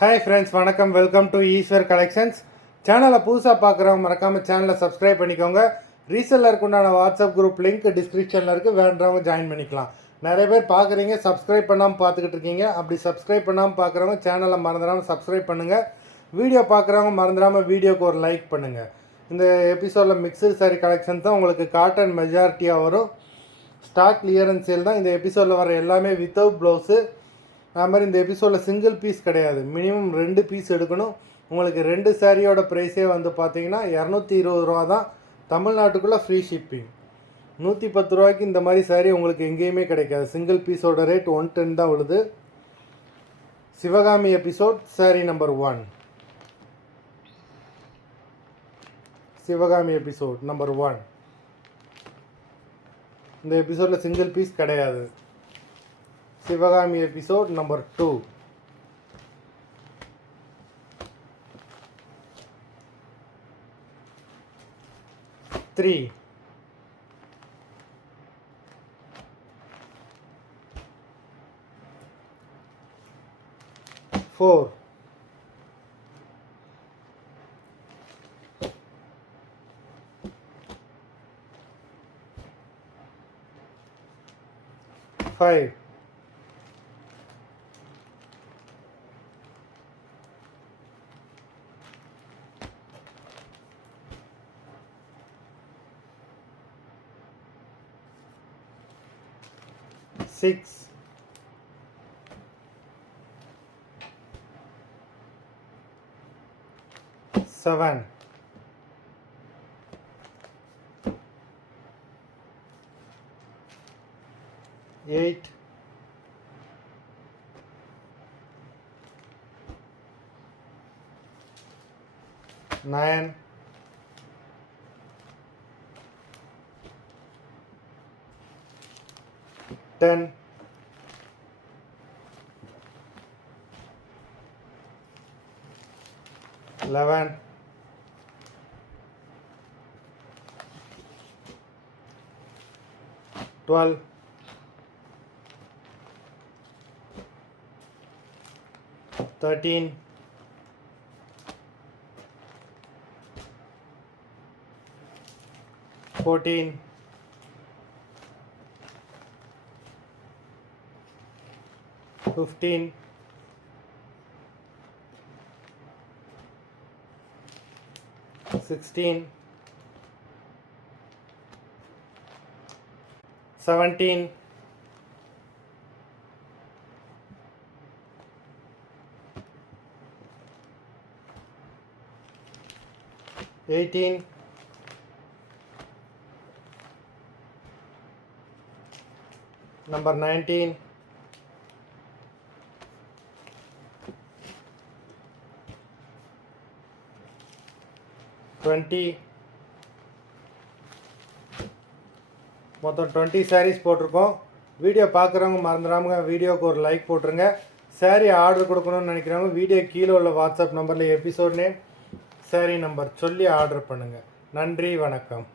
Hi friends, வணக்கம். Welcome to Eswar collections. சேனலை புதுசாக பார்க்குறவங்க மறக்காமல் சேனலை சப்ஸ்கிரைப் பண்ணிக்கோங்க. ரீசெல்லருக்கு உண்டான வாட்ஸ்அப் குரூப் லிங்க் டிஸ்கிரிப்ஷனில் இருக்குது, வேண்டவங்க ஜாயின் பண்ணிக்கலாம். நிறைய பேர் பார்க்குறீங்க, சப்ஸ்கிரைப் பண்ணாமல் பார்த்துக்கிட்டு இருக்கீங்க. அப்படி சப்ஸ்கிரைப் பண்ணாமல் பார்க்குறவங்க சேனலை மறந்துடாமல் சப்ஸ்கிரைப் பண்ணுங்கள். வீடியோ பார்க்குறவங்க மறந்துடாமல் வீடியோக்கு ஒரு லைக் பண்ணுங்கள். இந்த எபிசோடில் மிக்சடு சாரீ கலெக்ஷன் தான் உங்களுக்கு காட்டன் மெஜாரிட்டியாக வரும். ஸ்டாக் கிளியரன்ஸ் சேல் தான். இந்த எபிசோடில் வர எல்லாமே வித்தவுட் ப்ளவுஸு. அது மாதிரி இந்த எபிசோடில் சிங்கிள் பீஸ் கிடையாது, மினிமம் 2 பீஸ் எடுக்கணும். உங்களுக்கு 2 சாரியோட ப்ரைஸே வந்து பார்த்தீங்கன்னா 220 ரூபா தான். தமிழ்நாட்டுக்குள்ளே ஃப்ரீ ஷிப்பிங். 110 ரூபாய்க்கு இந்த மாதிரி சாரீ உங்களுக்கு எங்கேயுமே கிடைக்காது. சிங்கிள் பீஸோட ரேட் 110 தான் விழுது. சிவகாமி எபிசோட் சாரீ நம்பர் 1. Sivakami episode number 1. இந்த எபிசோடில் சிங்கிள் பீஸ் கிடையாது. Sivakami episode number 2. Three. 4. 5. 6. 7. 8. 9. 10. 11. 12. 13. 14. 15. 16. 17. 18. 19. 20. மொத்தம் 20 சாரீஸ் போட்டிருக்கோம். வீடியோ பார்க்குறவங்க மறந்துடாமங்க வீடியோவுக்கு ஒரு லைக் போட்டுருங்க. சாரீ ஆர்டர் கொடுக்கணும்னு நினைக்கிறவங்க வீடியோ கீழே உள்ள வாட்ஸ்அப் நம்பரில் எபிசோட் நேம், சாரீ நம்பர் சொல்லி ஆர்டர் பண்ணுங்கள். நன்றி, வணக்கம்.